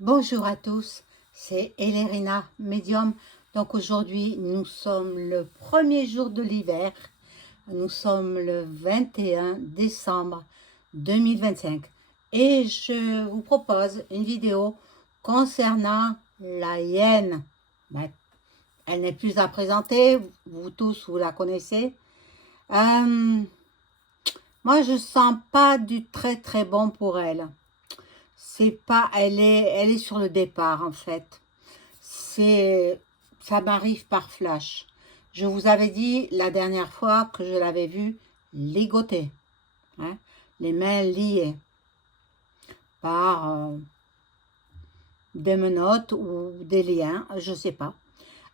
Bonjour à tous, c'est Elérina, médium. Donc aujourd'hui, nous sommes le premier jour de l'hiver. Nous sommes le 21 décembre 2025. Et je vous propose une vidéo concernant la hyène. Ben, elle n'est plus à présenter, vous tous, vous la connaissez. Euh, Moi, je sens pas du très bon pour elle. C'est pas, elle est sur le départ en fait. C'est, ça m'arrive par flash. Je vous avais dit la dernière fois que je l'avais vue ligoter, hein, les mains liées par des menottes ou des liens, je sais pas.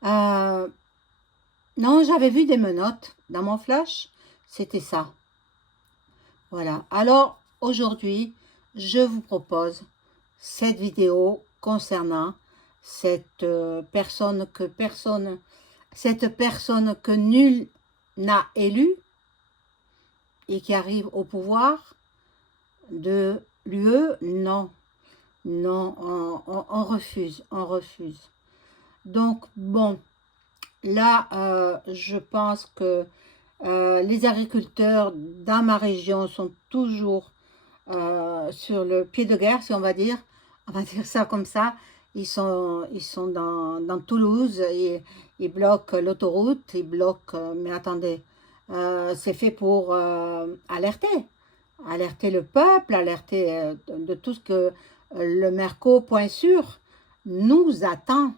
Euh, non, j'avais vu des menottes dans mon flash, c'était ça. Voilà. Alors aujourd'hui, je vous propose cette vidéo concernant cette personne que nul n'a élue et qui arrive au pouvoir de l'UE. Non, non, on refuse, on refuse. Donc bon, là, je pense que les agriculteurs dans ma région sont toujours sur le pied de guerre, si on va dire ça comme ça. Ils sont dans Toulouse, et ils bloquent l'autoroute, ils bloquent, mais attendez, c'est fait pour alerter le peuple, alerter de tout ce que le Merco, point sûr, nous attend.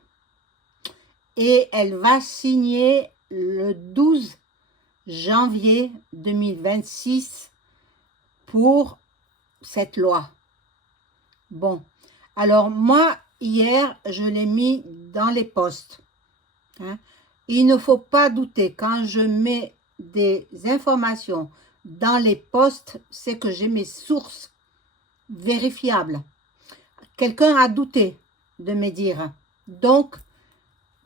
Et elle va signer le 12 janvier 2026 pour cette loi. Bon, alors moi, hier, je l'ai mis dans les posts, hein. Il ne faut pas douter, quand je mets des informations dans les posts, c'est que j'ai mes sources vérifiables. Quelqu'un a douté de me dire. Donc,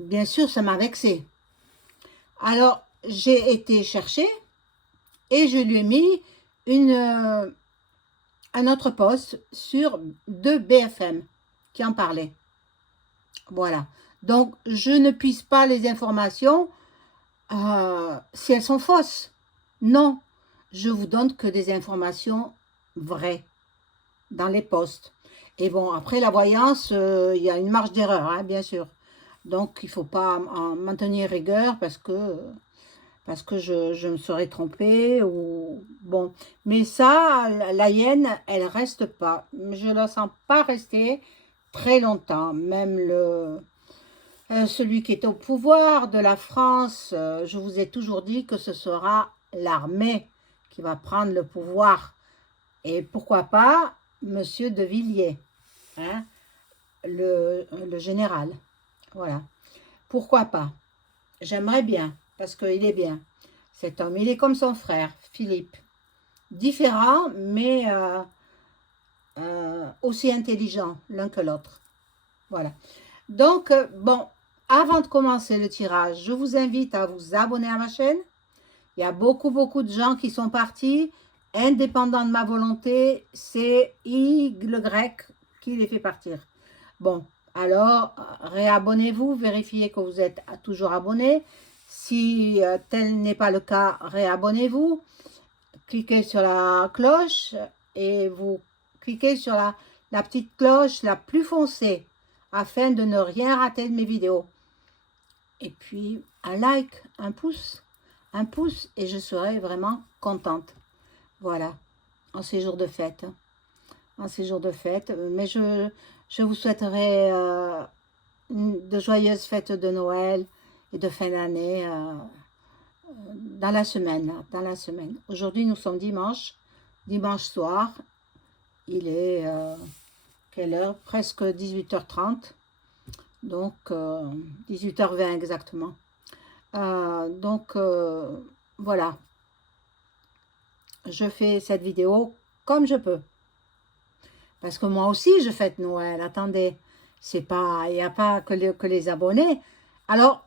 bien sûr, ça m'a vexé. Alors, j'ai été chercher et je lui ai mis un autre post sur de BFM qui en parlait. Voilà. Donc, je ne puise pas les informations si elles sont fausses. Non, je vous donne que des informations vraies dans les posts. Et bon, après la voyance, il y a une marge d'erreur, hein, bien sûr. Donc, il ne faut pas en maintenir rigueur parce que je me serais trompée ou bon. Mais ça, la hyène, elle reste pas. Je ne la sens pas rester très longtemps. Même celui qui est au pouvoir de la France, je vous ai toujours dit que ce sera l'armée qui va prendre le pouvoir. Et pourquoi pas Monsieur de Villiers, hein, le général. Voilà. Pourquoi pas? J'aimerais bien, parce qu'il est bien. Cet homme, il est comme son frère, Philippe. Différent, mais aussi intelligent l'un que l'autre. Voilà. Donc, bon, avant de commencer le tirage, je vous invite à vous abonner à ma chaîne. Il y a beaucoup de gens qui sont partis, indépendant de ma volonté. C'est Y qui les fait partir. Bon, alors, réabonnez-vous, vérifiez que vous êtes toujours abonné. Si tel n'est pas le cas, réabonnez-vous. Cliquez sur la cloche et vous cliquez sur la petite cloche la plus foncée afin de ne rien rater de mes vidéos. Et puis, un like, un pouce et je serai vraiment contente. Voilà, en ces jours de fête. En ces jours de fête. Mais je vous souhaiterai de joyeuses fêtes de Noël et de fin d'année dans la semaine. Aujourd'hui, nous sommes dimanche soir. Il est quelle heure? Presque 18h30. Donc 18h20 exactement. Donc voilà, je fais cette vidéo comme je peux. Parce que moi aussi, je fête Noël. Attendez, c'est pas, il n'y a pas que les abonnés. Alors,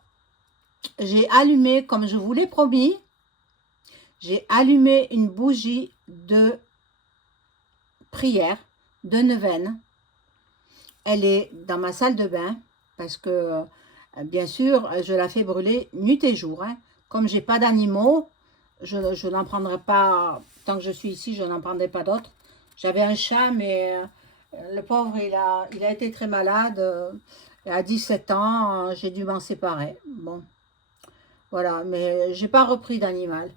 j'ai allumé, comme je vous l'ai promis, j'ai allumé une bougie de prière, de neuvaine, Elle est dans ma salle de bain parce que, bien sûr, je la fais brûler nuit et jour, hein. Comme j'ai pas d'animaux, je n'en prendrai pas, tant que je suis ici, je n'en prendrai pas d'autres. J'avais un chat, mais le pauvre, il a été très malade. Et à 17 ans, j'ai dû m'en séparer. Bon, voilà, mais j'ai pas repris d'animal.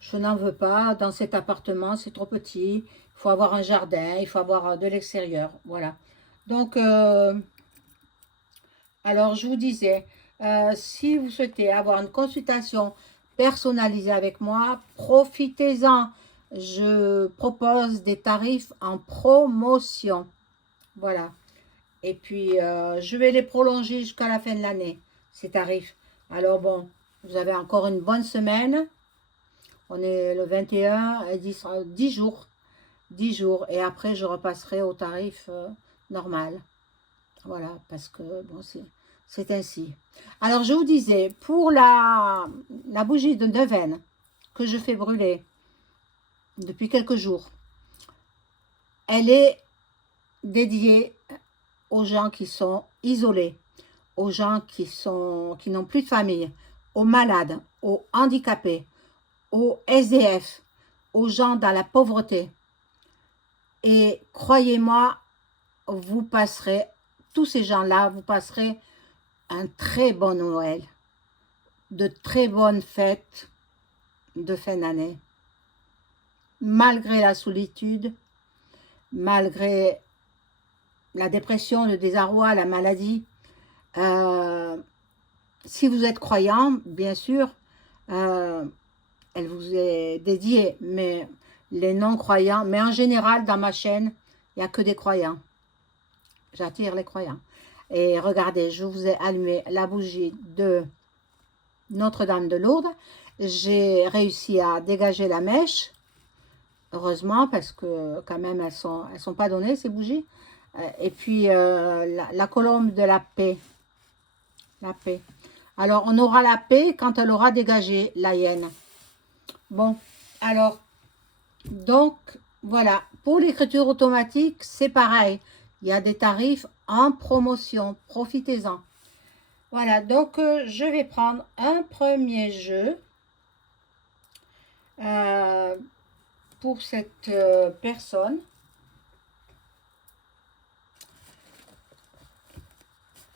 Je n'en veux pas. Dans cet appartement, c'est trop petit. Il faut avoir un jardin, il faut avoir de l'extérieur. Voilà. Donc, alors je vous disais, si vous souhaitez avoir une consultation personnalisée avec moi, profitez-en. Je propose des tarifs en promotion. Voilà. Et puis, je vais les prolonger jusqu'à la fin de l'année, ces tarifs. Alors bon, vous avez encore une bonne semaine. On est le 21, et 10 jours. 10 jours. Et après, je repasserai au tarif normal. Voilà, parce que bon, c'est ainsi. Alors, je vous disais, pour la bougie de neuvaine que je fais brûler depuis quelques jours, elle est dédiée aux gens qui sont isolés, aux gens qui n'ont plus de famille, aux malades, aux handicapés, aux SDF, aux gens dans la pauvreté. Et croyez-moi, vous passerez, tous ces gens-là, vous passerez un très bon Noël, de très bonnes fêtes de fin d'année. Malgré la solitude, malgré la dépression, le désarroi, la maladie, si vous êtes croyant, bien sûr, elle vous est dédiée, mais les non-croyants, mais en général, dans ma chaîne, il n'y a que des croyants. J'attire les croyants. Et regardez, je vous ai allumé la bougie de Notre-Dame de Lourdes. J'ai réussi à dégager la mèche, heureusement, parce que quand même, elles sont pas données, ces bougies. Et puis, la colombe de la paix. La paix. Alors, on aura la paix quand elle aura dégagé la hyène. Bon, alors, donc, voilà. Pour l'écriture automatique, c'est pareil. Il y a des tarifs en promotion. Profitez-en. Voilà, donc je vais prendre un premier jeu pour cette personne.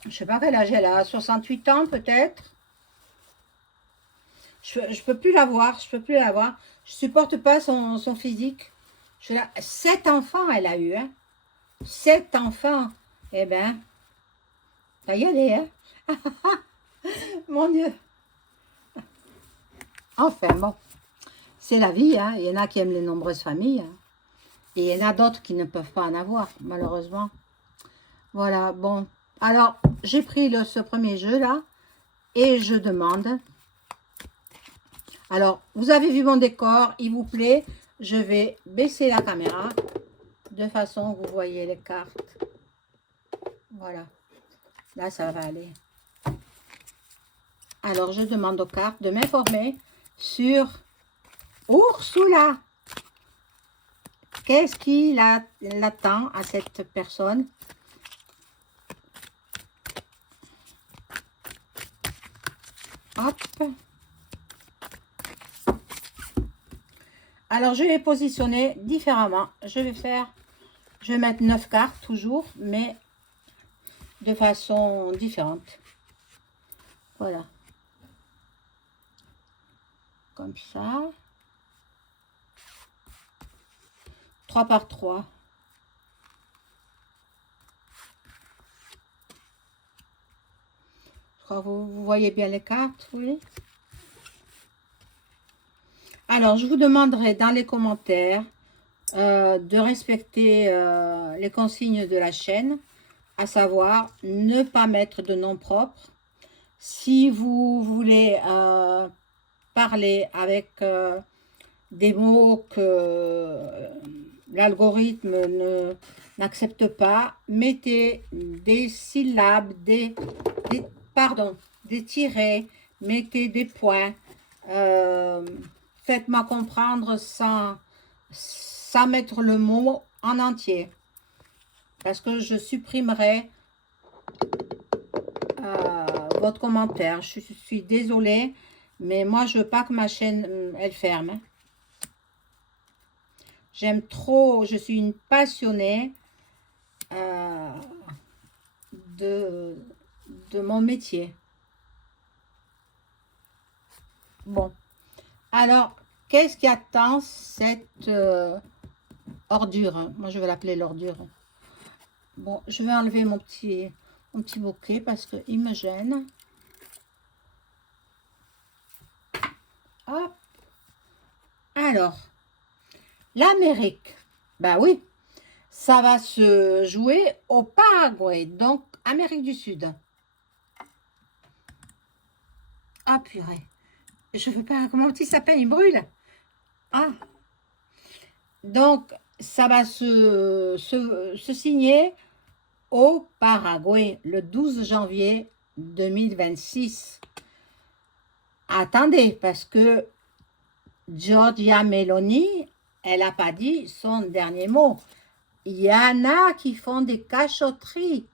Je ne sais pas quel âge elle a, 68 ans peut-être. Je peux plus la voir, je peux plus la voir. Je supporte pas son physique. 7 enfants elle a eu, hein. 7 enfants. Eh ben, ça y est, hein. Mon Dieu. Enfin bon, c'est la vie, hein. Il y en a qui aiment les nombreuses familles, hein. Et il y en a d'autres qui ne peuvent pas en avoir, malheureusement. Voilà, bon. Alors, j'ai pris ce premier jeu là et je demande. Alors, vous avez vu mon décor, il vous plaît. Je vais baisser la caméra de façon que vous voyez les cartes. Voilà. Là, ça va aller. Alors, je demande aux cartes de m'informer sur Ursula. Qu'est-ce qui l'attend à cette personne? Hop. Alors, je vais positionner différemment. Je vais mettre 9 cartes toujours, mais de façon différente. Voilà. Comme ça. 3 par 3. Je crois que vous voyez bien les cartes, oui. Alors, je vous demanderai dans les commentaires de respecter les consignes de la chaîne, à savoir ne pas mettre de nom propre. Si vous voulez parler avec des mots que l'algorithme n'accepte pas, mettez des syllabes, des tirets, mettez des points. Faites-moi comprendre sans mettre le mot en entier. parce que je supprimerai votre commentaire. Je suis désolée, mais moi, je veux pas que ma chaîne, elle ferme. Hein. J'aime trop, je suis une passionnée de mon métier. Bon, alors, qu'est-ce qui attend cette ordure? Hein? Moi, je vais l'appeler l'ordure. Bon, je vais enlever mon petit bouquet parce qu'il me gêne. Hop. Alors, l'Amérique. Ben oui, ça va se jouer au Paraguay, donc Amérique du Sud. Ah, purée. Je veux pas, comment il s'appelle, il brûle. Ah, donc ça va se signer au Paraguay le 12 janvier 2026. Attendez, parce que Giorgia Meloni, elle n'a pas dit son dernier mot. Il y en a qui font des cachotteries.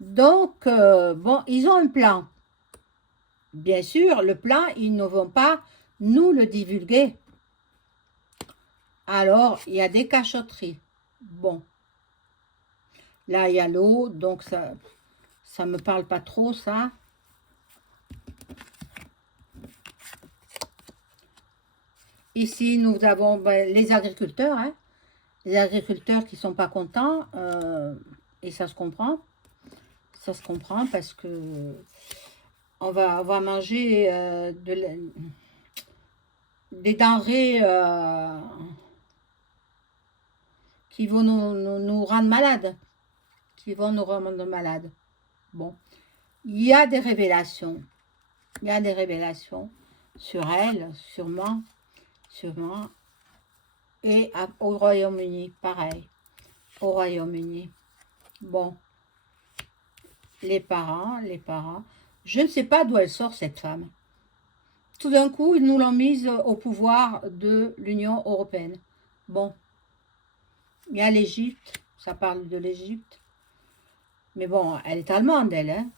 Donc, bon, ils ont un plan. Bien sûr, le plan, ils ne vont pas nous le divulguer. Alors, il y a des cachotteries. Bon. Là, il y a l'eau, donc ça me parle pas trop, ça. Ici, nous avons les agriculteurs, hein. Les agriculteurs qui sont pas contents, et ça se comprend. Ça se comprend parce que on va manger des denrées qui vont nous rendre malades. Qui vont nous rendre malades. Bon. Il y a des révélations. Il y a des révélations sur elle, sûrement. Sûrement. Et au Royaume-Uni, pareil. Au Royaume-Uni. Bon. Les parents. Je ne sais pas d'où elle sort, cette femme. Tout d'un coup, ils nous l'ont mise au pouvoir de l'Union européenne. Bon. Il y a l'Égypte. Ça parle de l'Égypte. Mais bon, elle est allemande, elle. Hein?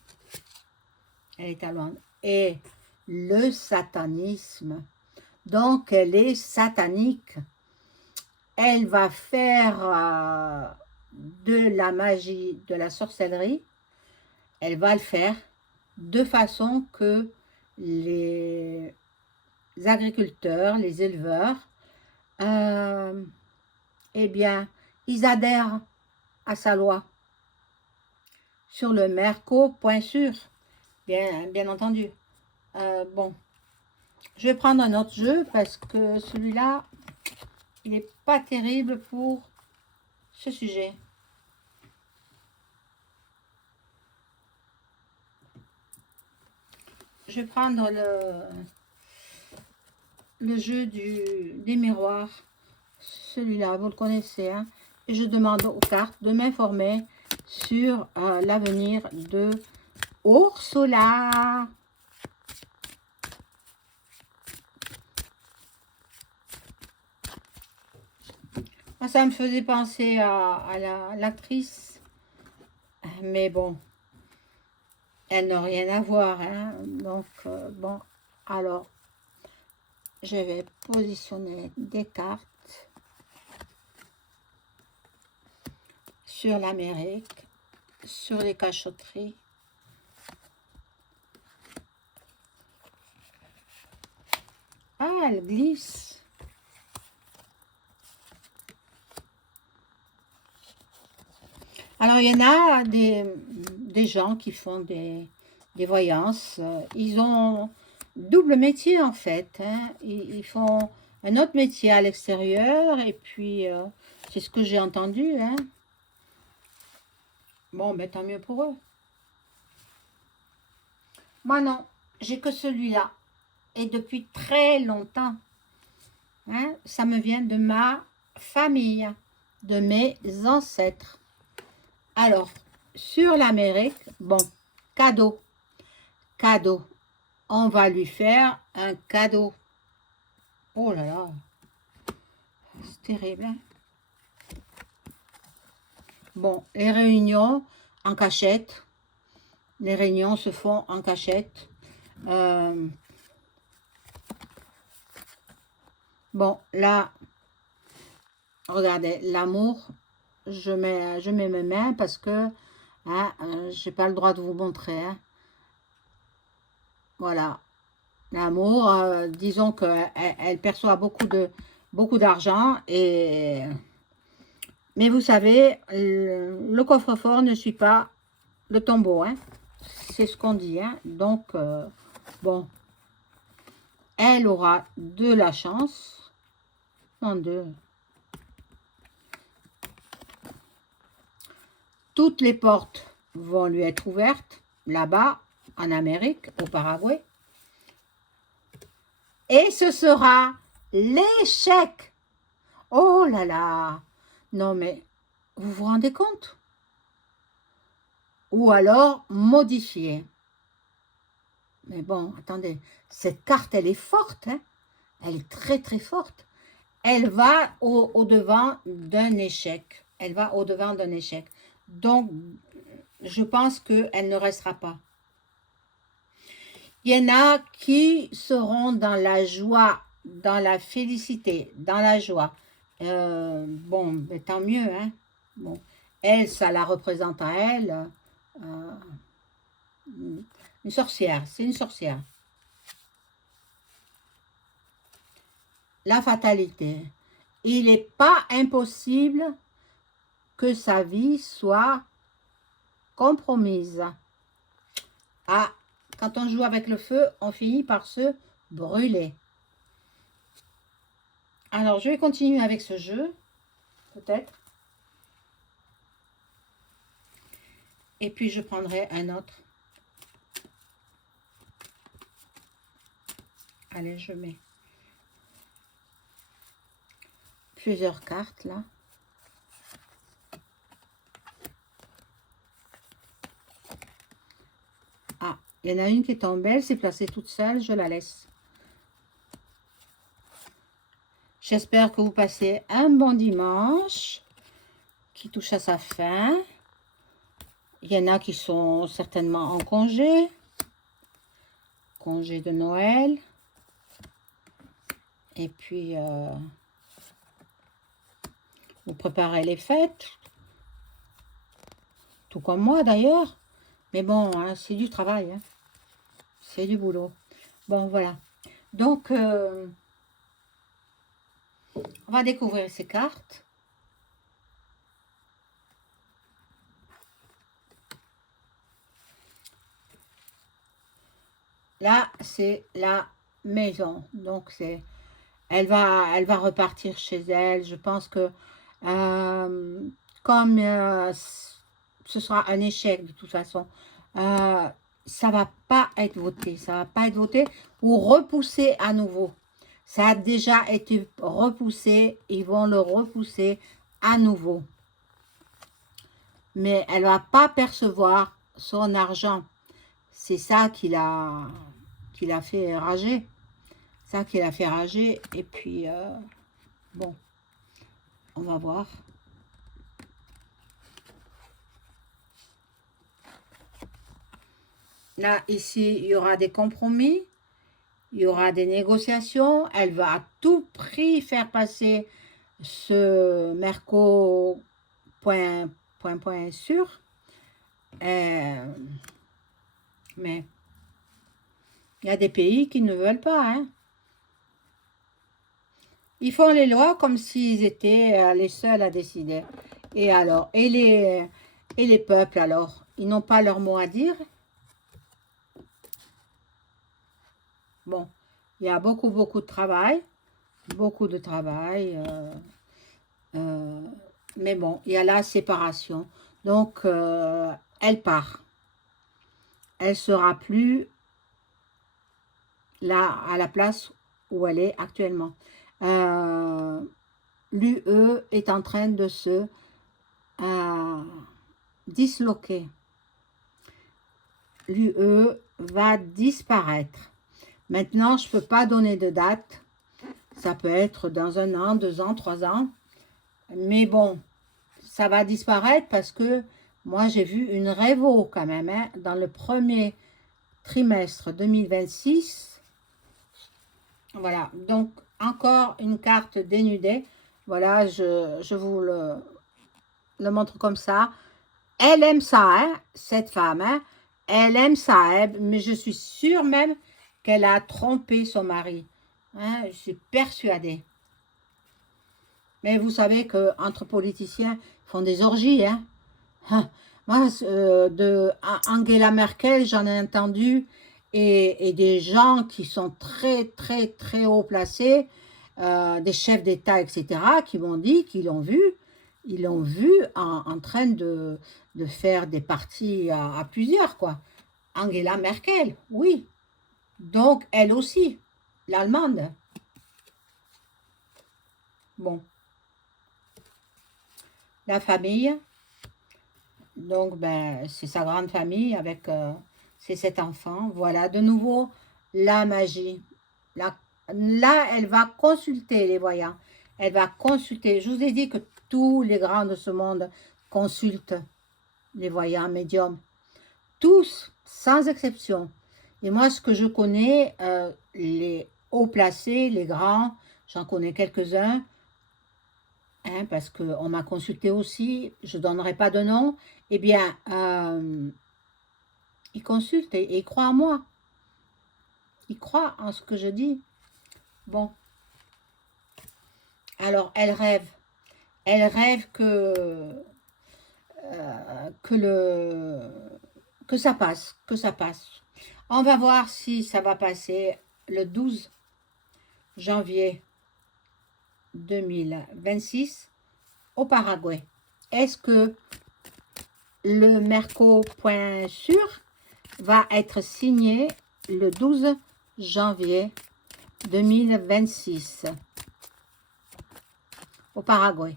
Elle est allemande. Et le satanisme. Donc, elle est satanique. Elle va faire de la magie, de la sorcellerie. Elle va le faire de façon que les agriculteurs, les éleveurs, eh bien, ils adhèrent à sa loi. Sur le Merco, point sûr, bien entendu. Bon, je vais prendre un autre jeu parce que celui-là, il n'est pas terrible pour ce sujet. Je vais prendre le jeu des miroirs. Celui-là, vous le connaissez. Hein? Et je demande aux cartes de m'informer sur l'avenir de Ursula. Ça me faisait penser à l'actrice. Mais bon, elle n'a rien à voir. Hein? Donc, bon, alors, je vais positionner des cartes sur l'Amérique, sur les cachotteries. Ah, elle glisse. Alors, il y en a des gens qui font des voyances. Ils ont double métier, en fait. Hein. Ils font un autre métier à l'extérieur. Et puis, c'est ce que j'ai entendu. Hein. Bon, ben tant mieux pour eux. Moi, non. J'ai que celui-là. Et depuis très longtemps. Hein. Ça me vient de ma famille, de mes ancêtres. Alors, sur l'Amérique, bon, cadeau. On va lui faire un cadeau. Oh là là, c'est terrible. Hein? Bon, les réunions en cachette. Les réunions se font en cachette. Bon, là, regardez, l'amour, je mets mes mains parce que hein, j'ai pas le droit de vous montrer. Hein. Voilà, l'amour, disons qu'elle elle perçoit beaucoup d'argent et mais vous savez, le coffre-fort ne suit pas le tombeau, hein. C'est ce qu'on dit, hein. Donc, bon, elle aura de la chance. En deux. Toutes les portes vont lui être ouvertes, là-bas, en Amérique, au Paraguay. Et ce sera l'échec. Oh là là. Non mais, vous vous rendez compte? Ou alors, modifier. Mais bon, attendez, cette carte, elle est forte. Hein? Elle est très très forte. Elle va au-devant d'un échec. Elle va au-devant d'un échec. Donc, je pense qu'elle ne restera pas. Il y en a qui seront dans la joie, dans la félicité, dans la joie. Bon, mais tant mieux. Hein? Bon. Elle, ça la représente à elle. Une sorcière, c'est une sorcière. La fatalité. Il n'est pas impossible que sa vie soit compromise. Ah, quand on joue avec le feu, on finit par se brûler. Alors, je vais continuer avec ce jeu, peut-être. Et puis, je prendrai un autre. Allez, je mets plusieurs cartes, là. Ah, il y en a une qui est tombée, elle s'est placée toute seule, je la laisse. J'espère que vous passez un bon dimanche qui touche à sa fin. Il y en a qui sont certainement en congé. Congé de Noël. Et puis, vous préparez les fêtes. Tout comme moi d'ailleurs. Mais bon, hein, c'est du travail. Hein. C'est du boulot. Bon, voilà. Donc, on va découvrir ces cartes. Là, c'est la maison. Donc, elle va repartir chez elle. Je pense que comme ce sera un échec de toute façon, ça va pas être voté. Ça va pas être voté ou repoussé à nouveau. Ça a déjà été repoussé. Ils vont le repousser à nouveau. Mais elle va pas percevoir son argent. C'est ça qui l'a fait rager. Ça qui l'a fait rager. Et puis, bon, on va voir. Là, ici, il y aura des compromis. Il y aura des négociations. Elle va à tout prix faire passer ce Merco point sûr. Mais il y a des pays qui ne veulent pas. Hein. Ils font les lois comme s'ils étaient les seuls à décider. Et alors, et les peuples alors, ils n'ont pas leur mot à dire. Bon, il y a beaucoup de travail. Beaucoup de travail. Mais bon, il y a la séparation. Donc, elle part. Elle sera plus là à la place où elle est actuellement. L'UE est en train de se disloquer. L'UE va disparaître. Maintenant, je ne peux pas donner de date. Ça peut être dans 1 an, 2 ans, 3 ans. Mais bon, ça va disparaître parce que moi, j'ai vu une révo quand même, hein, dans le premier trimestre 2026. Voilà, donc encore une carte dénudée. Voilà, je vous le montre comme ça. Elle aime ça, hein, cette femme, hein. Elle aime ça, hein, mais je suis sûre même qu'elle a trompé son mari. Hein, je suis persuadée. Mais vous savez qu'entre politiciens, ils font des orgies, hein. Ah, moi, de Angela Merkel, j'en ai entendu, et des gens qui sont très, très, très haut placés, des chefs d'État, etc., qui m'ont dit qu'ils l'ont vu, ils l'ont vu en train de faire des parties à plusieurs, quoi. Angela Merkel, oui. Donc, elle aussi, l'Allemande. Bon, la famille. Donc, ben, c'est sa grande famille avec ses 7 enfants. Voilà, de nouveau, la magie. La- Là, elle va consulter les voyants. Elle va consulter. Je vous ai dit que tous les grands de ce monde consultent les voyants médiums. Tous, sans exception. Et moi, ce que je connais, les hauts placés, les grands, j'en connais quelques-uns, hein, parce qu'on m'a consulté aussi, je ne donnerai pas de nom, eh bien, ils consultent et ils croient en moi. Ils croient en ce que je dis. Bon, alors elle rêve. Elle rêve que ça passe, que ça passe. On va voir si ça va passer le 12 janvier 2026 au Paraguay. Est-ce que le Merco point sûr va être signé le 12 janvier 2026 au Paraguay?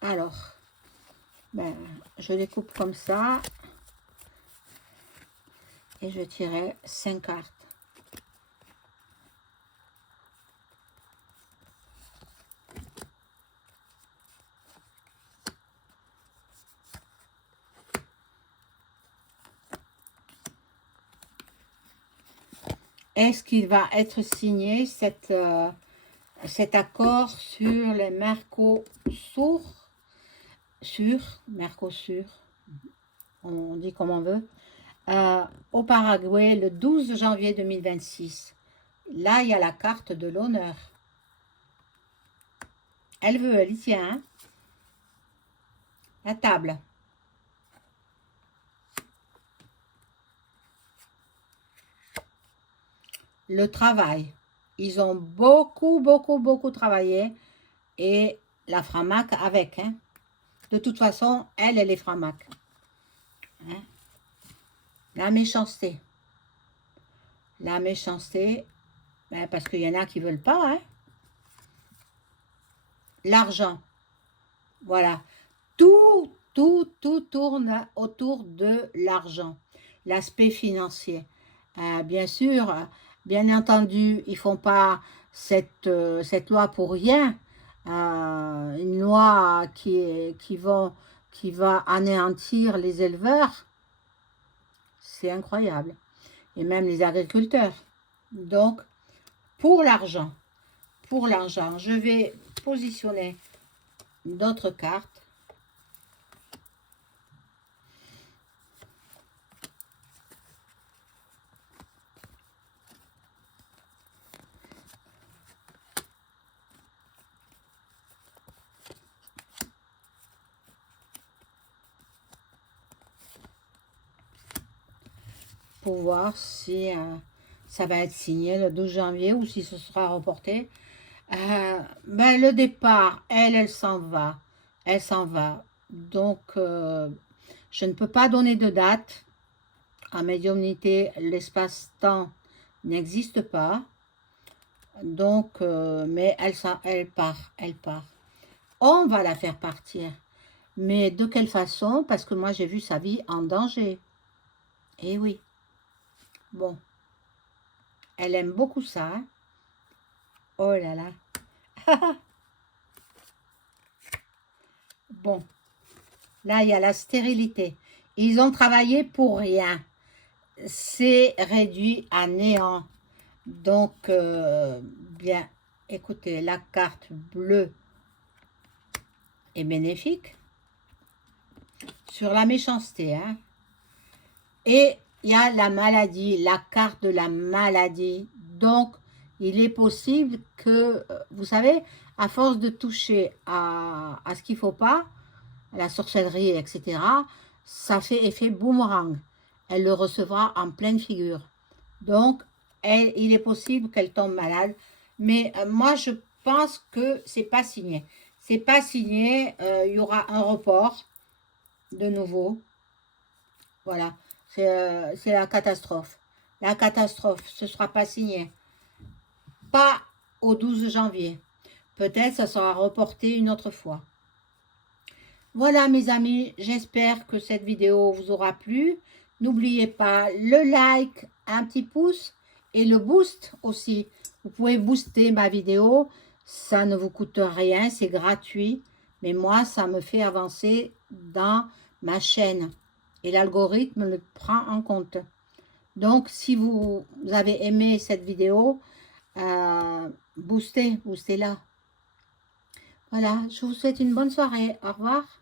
Alors, ben, je les coupe comme ça et je tirerai 5 cartes. Est-ce qu'il va être signé cet accord sur les Mercosur, Mercosur, on dit comme on veut, au Paraguay le 12 janvier 2026. Là, il y a la carte de l'honneur. Elle veut, elle y tient, hein? La table. Le travail. Ils ont beaucoup, beaucoup, beaucoup travaillé et la framac avec. Hein. De toute façon, elle est framac. Hein. La méchanceté. La méchanceté, ben parce qu'il y en a qui ne veulent pas. Hein. L'argent. Voilà. Tout tourne autour de l'argent. L'aspect financier. Bien sûr, bien entendu, ils ne font pas cette loi pour rien. Une loi qui va anéantir les éleveurs. C'est incroyable. Et même les agriculteurs. Donc, pour l'argent, je vais positionner d'autres cartes. Pour voir si ça va être signé le 12 janvier ou si ce sera reporté. Ben, le départ, elle s'en va. Elle s'en va. Donc, je ne peux pas donner de date. En médiumnité, l'espace-temps n'existe pas. Donc, mais elle part. Elle part. On va la faire partir. Mais de quelle façon? Parce que moi, j'ai vu sa vie en danger. Eh oui. Bon. Elle aime beaucoup ça. Hein. Oh là là. Bon, là, il y a la stérilité. Ils ont travaillé pour rien. C'est réduit à néant. Donc, bien, écoutez, la carte bleue est bénéfique sur la méchanceté, hein. Et il y a la maladie, la carte de la maladie. Donc, il est possible que, vous savez, à force de toucher à ce qu'il ne faut pas, à la sorcellerie, etc., ça fait effet boomerang. Elle le recevra en pleine figure. Donc, il est possible qu'elle tombe malade. Mais moi, je pense que c'est pas signé. C'est pas signé. Il y aura un report de nouveau. Voilà. C'est la catastrophe. La catastrophe. Ce ne sera pas signé. Pas au 12 janvier. Peut-être ça sera reporté une autre fois. Voilà mes amis, j'espère que cette vidéo vous aura plu. N'oubliez pas le like, un petit pouce et le boost aussi. Vous pouvez booster ma vidéo, ça ne vous coûte rien, c'est gratuit. Mais moi, ça me fait avancer dans ma chaîne et l'algorithme le prend en compte. Donc, si vous avez aimé cette vidéo, boostez-la. Voilà, je vous souhaite une bonne soirée. Au revoir.